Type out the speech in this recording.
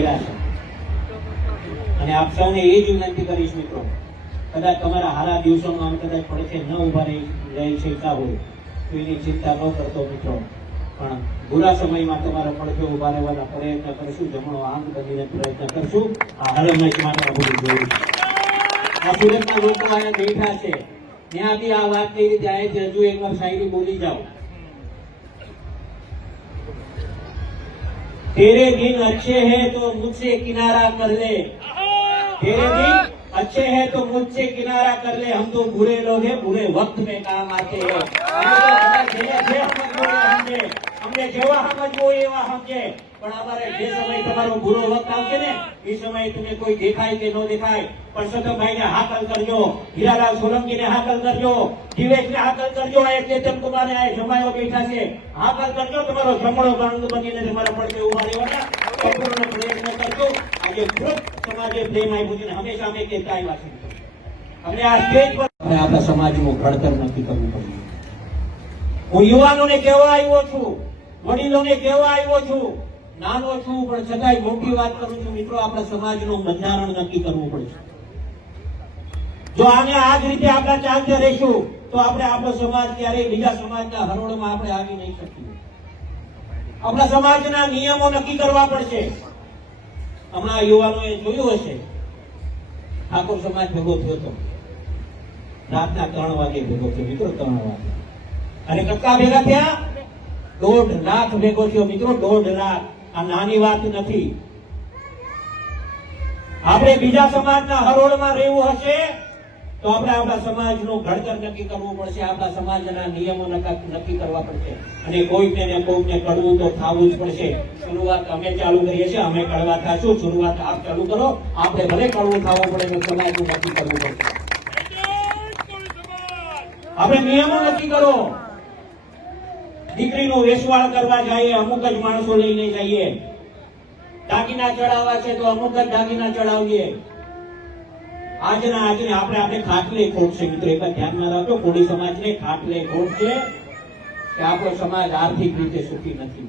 કર્યા છે અને આપ સૌને એ જ વિનંતી કરીશ મિત્રો, કદાચ તમારા હારા દિવસોમાં કદાચ પડખે ન ઉભા રહી શકતા હોય તો એની ચિંતા ન કરતો મિત્રો, પણ બુરા સમયમાં તમારા પડખે ઉભા રહેવાના પ્રયત્ન કરશું, જમણો આંખ બનીને પ્રયત્ન કરશું. આ હળમેશ માટે આ બધું જોયું. આ સુરતના લોકો અહીંયા બેઠા છે, ત્યાંથી આ વાત થઈ રીતે આવે છે. હજુ એકવાર શાયરી બોલી જાઓ. तेरे दिन अच्छे हैं तो मुझसे किनारा कर ले, तेरे दिन अच्छे हैं तो मुझसे किनारा कर ले, हम तो बुरे लोग हैं, बुरे वक्त में काम आते हैं. हमने जेवा समझવો એવા સમજે, પણ અમારે જે સમય તમારો બુરો વખત આવશે ને એ સમયે તમને કોઈ દેખાય કે ન દેખાય પણ સતભાઈને હાકલ કરજો, હીરાલાલ સોલંકીને હાકલ કરજો, જીવેશને હાકલ કરજો, આ ચેતન કુમારને આ જમાયો બેઠા છે હાકલ કરજો. તમારો જમણો ગણું બનીને તમારા પડખે ઉભા રહેવાના સંપૂર્ણ પ્રયત્ન કરજો. આજે ખૂબ સમાજે પ્રેમ આપ્યું છે, હંમેશા અમે કહેતા આવ્યા છીએ અમને આ સ્ટેજ પર આપણા સમાજનું ઘડતર નક્કી કરવું પડે. હું યુવાનોને કહેવા આવ્યો છું, વડીલોને કહેવા આવ્યો છું, નાનો છું પણ છતાંય મોટી વાત કરું છું મિત્રો, આપણા સમાજનું બંધારણ નક્કી કરવું પડશે. જો આને આ જ રીતે આપણે ચાલતા રહીશું તો આપણે આપણો સમાજ ક્યારેય બીજા સમાજના હરોળમાં આપણે આવી નહીં શકીએ. આપણા સમાજના નિયમો નક્કી કરવા પડશે. હમણાં યુવાનોએ જોયું હશે, ઠાકોર સમાજ ભેગો થયો હતો રાતના 3 વાગે ભેગો થયો મિત્રો, 3 વાગે, અને કેટલા ભેગા થયા? 1.5 લાખ ભેગો થયો મિત્રો, 1.5 લાખ. આ નાની વાત નથી. આપણે બીજા સમાજના હરોળમાં રહેવું હશે તો આપણે આપણા સમાજનું ઘડતર નક્કી કરવું પડશે, આપણા સમાજના નિયમો નક્કી કરવા પડશે, અને કોઈને ને કોઈને કડવું તો થવું જ પડશે. શરૂઆત અમે ચાલુ કરીએ છીએ, અમે કડવા થશું, શરૂઆત આપ ચાલુ કરો, આપણે ભલે કડવું થવું પડે તો સમાજનું નક્કી કરવું પડશે. આપણે નિયમો નક્કી કરો. દીકરીનું વેસવાળ કરવા જઈએ અમુક જ માણસો લઈને જઈએ, દાગીના ચડાવવા છે તો અમુક જ દાગીના ચડાવીએ. આજના આજને આપણે ખાટલે ખોટ છે મિત્રો, એક ધ્યાનમાં રાખજો, કોળી સમાજને ખાટલે ખોટ છે કે આપણો સમાજ આર્થિક રીતે સુખી નથી.